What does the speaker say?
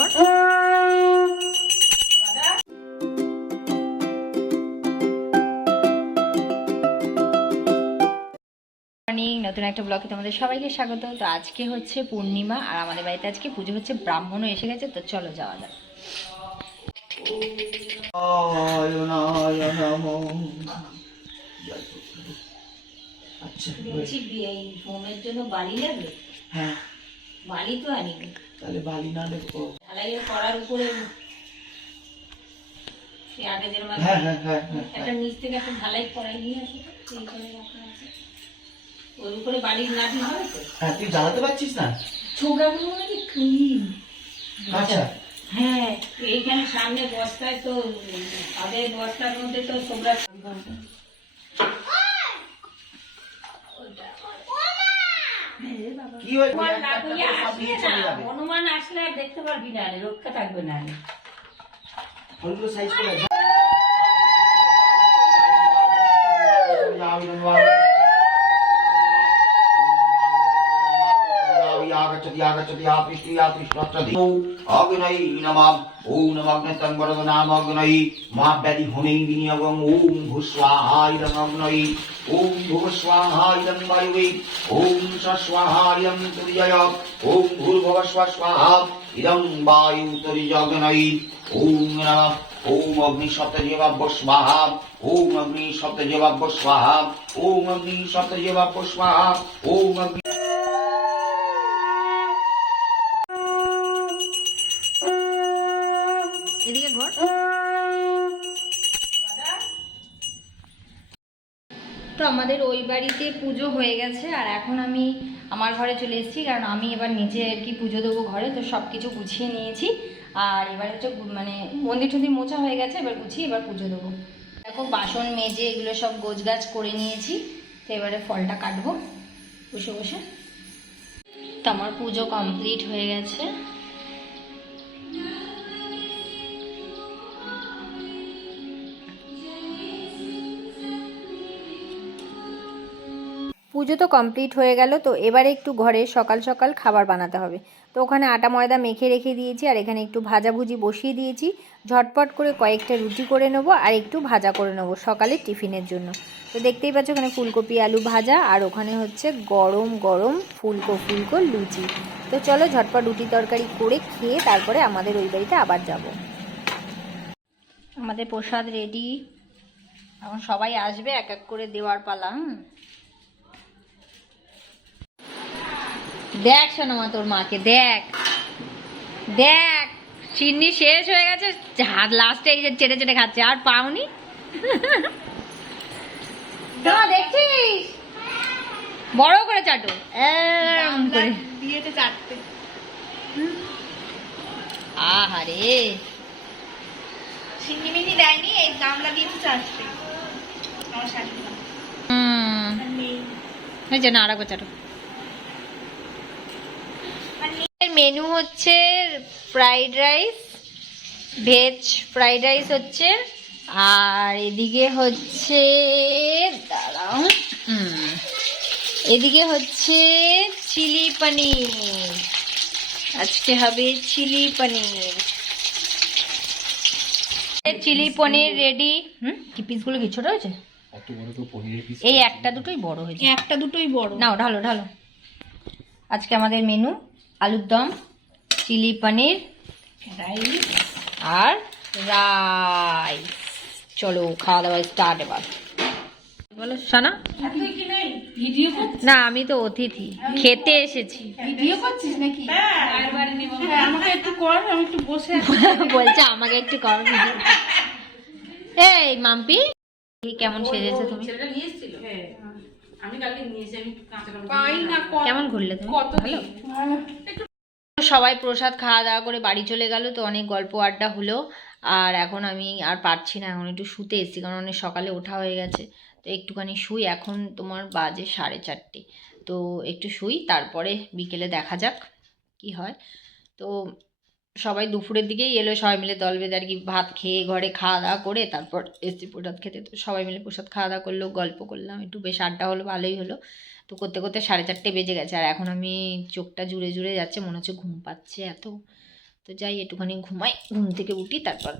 ঘর নতুন একটা ব্লগে তোমাদের সবাইকে স্বাগত। তো আজকে হচ্ছে পূর্ণিমা আর আমাদের বাড়িতে আজকে পুজো হচ্ছে ব্রাহ্মণও এসে গেছে তো চলো যাওয়া যাক। আচ্ছা, জন্য বালি হ্যাঁ। বালি তো আনি তাহলে বালি না। ঢালাইয়ের করার উপরে আগে যেরকম হ্যাঁ হ্যাঁ হ্যাঁ একটা নিচ থেকে একটা ঢালাই করাই নিয়ে আসো তো এইখানে রাখা আছে। ওর উপরে বালির নাটি হবে তো? তুই জ্বালাতে পারছিস না? ছোকরাগুলো ক্লিন আচ্ছা। হ্যাঁ এইখানে সামনে বস্তায় তো তাদের বস্তার মধ্যে তো ছোকরা কি হয়েছে হনুমান আসলে আর দেখতে পারবি না রে, রক্ষা থাকবে না। ফলগুলো সাইজ করে आगच्छति आगच्छति आपृष्टि आपृष्टि अग्नै नमः ॐ नमग्नतं वरदनामग्नै महाव्याधि हुनै विनियोगम् ॐ भूस्वाहायं अग्नै ॐ भुवस्वाहायं वायुवे ॐ सस्वाहायं तुर्यय ॐ भूर्भुवस्व स्वाहा इदं वायुतुर्यग्नै ॐ नमः ॐ अग्निसप्तजेवाभ्य स्वाहा ॐ अग्निसप्तजेवाभ्य स्वाहा ॐ अग्निसप्तजेवाभ्य स्वाहा ॐ अग्नि তো আমাদের ওই বাড়িতে পুজো হয়ে গেছে আর এখন আমি আমার ঘরে চলে এসেছি, কারণ আমি এবার নিজে আর কি পুজো দেবো ঘরে, তো সব কিছু গুছিয়ে নিয়েছি। আর এবার হচ্ছে মানে মন্দির টন্দির মোছা হয়ে গেছে, এবার গুছিয়ে এবার পুজো দেবো। দেখো বাসন মেজে এগুলো সব গোছগাছ করে নিয়েছি, তো এবারে ফলটা কাটবো, বসে বসে। তো আমার পুজো কমপ্লিট হয়ে গেছে। পুজো তো কমপ্লিট হয়ে গেল, তো এবারে একটু ঘরে সকাল সকাল খাবার বানাতে হবে। তো ওখানে আটা ময়দা মেখে রেখে দিয়েছি, আর এখানে একটু ভাজাভুজি বসিয়ে দিয়েছি। ঝটপট করে কয়েকটা রুটি করে নেব, আর একটু ভাজা করে নেব সকালে টিফিনের জন্য। তো দেখতেই পাচ্ছ ওখানে ফুলকপি, আলু ভাজা, আর ওখানে হচ্ছে গরম গরম ফুলকো ফুলকো লুচি। তো চলো ঝটপট রুটি তরকারি করে খেয়ে তারপরে আমাদের ওই বাড়িতে আবার যাব। আমাদের প্রসাদ রেডি এখন সবাই আসবে এক এক করে দেওয়ার পালা, হুম? দেখ সোনামা তোর মাকে দেখ। দেখ চিনি শেষ হয়ে গেছে হাত লাস্টে এই যে চেটে চেটে খাচ্ছে আর পাওনি? দেখছিস? বড় করে চাটো। করে। দিয়েছে চারটে। আহারে। চিনি মিনি দেয়নি এই গামলা দিয়েছে আমার শাশুড়ি হুম। আর নেই এই যে না আরেকবার চাটো আর নেই। মেনু হচ্ছে fried rice veg fried rice হচ্ছে আর এদিকে হচ্ছে দাঁড়াও হুম, এদিকে হচ্ছে চিলি পনির আজকে হবে chilli paneer chilli paneer ready হুম কি পিসগুলো কি ছোট হয়েছে? এই একটা দুটোই বড় হয়েছে। একটা দুটোই বড়। নাও ঢালো ঢালো। আজকে আমাদের মেনু আলুর দম চিলি পনির রাইস আর রাইস। চলো খাওয়া দাওয়া স্টার্ট এবার। বলো সানা? তুই কি নাই? ভিডিও করছিস? না আমি তো অতিথি। খেতে এসেছি। ভিডিও করছিস নাকি? হ্যাঁ আমাকে একটু কর আমি একটু বসে আছি। বলছে আমাকে একটু কর। এই মাম্পি কেমন সেজেছে তুমি? পাই না কেমন ঘুরলে তুমি? কত ভালো? ভালো সবাই প্রসাদ খাওয়া দাওয়া করে বাড়ি চলে গেল তো অনেক গল্প আড্ডা হলো। আর এখন আমি আর পারছি না এখন একটু শুতে এসেছি কারণ অনেক সকালে ওঠা হয়ে গেছে। তো একটুখানি শুই এখন তোমার বাজে সাড়ে চারটে। তো একটু শুই তারপরে বিকেলে দেখা যাক কি হয়। তো সবাই দুপুরের দিকেই এলো, সবাই মিলে দল বেঁধে আর কি ভাত খেয়ে ঘরে খাওয়া দাওয়া করে তারপর এসছি প্রসাদ খেতে। তো সবাই মিলে প্রসাদ খাওয়া দাওয়া করল, গল্প করলাম, একটু বেশ আড্ডা হলো, ভালোই হলো। তো করতে করতে সাড়ে চারটে বেজে গেছে আর এখন আমি চোখটা জুড়ে জুড়ে যাচ্ছে, মনে হচ্ছে ঘুম পাচ্ছে এত। তো যাই, একটুখানি ঘুমাই, ঘুম থেকে উঠি, তারপর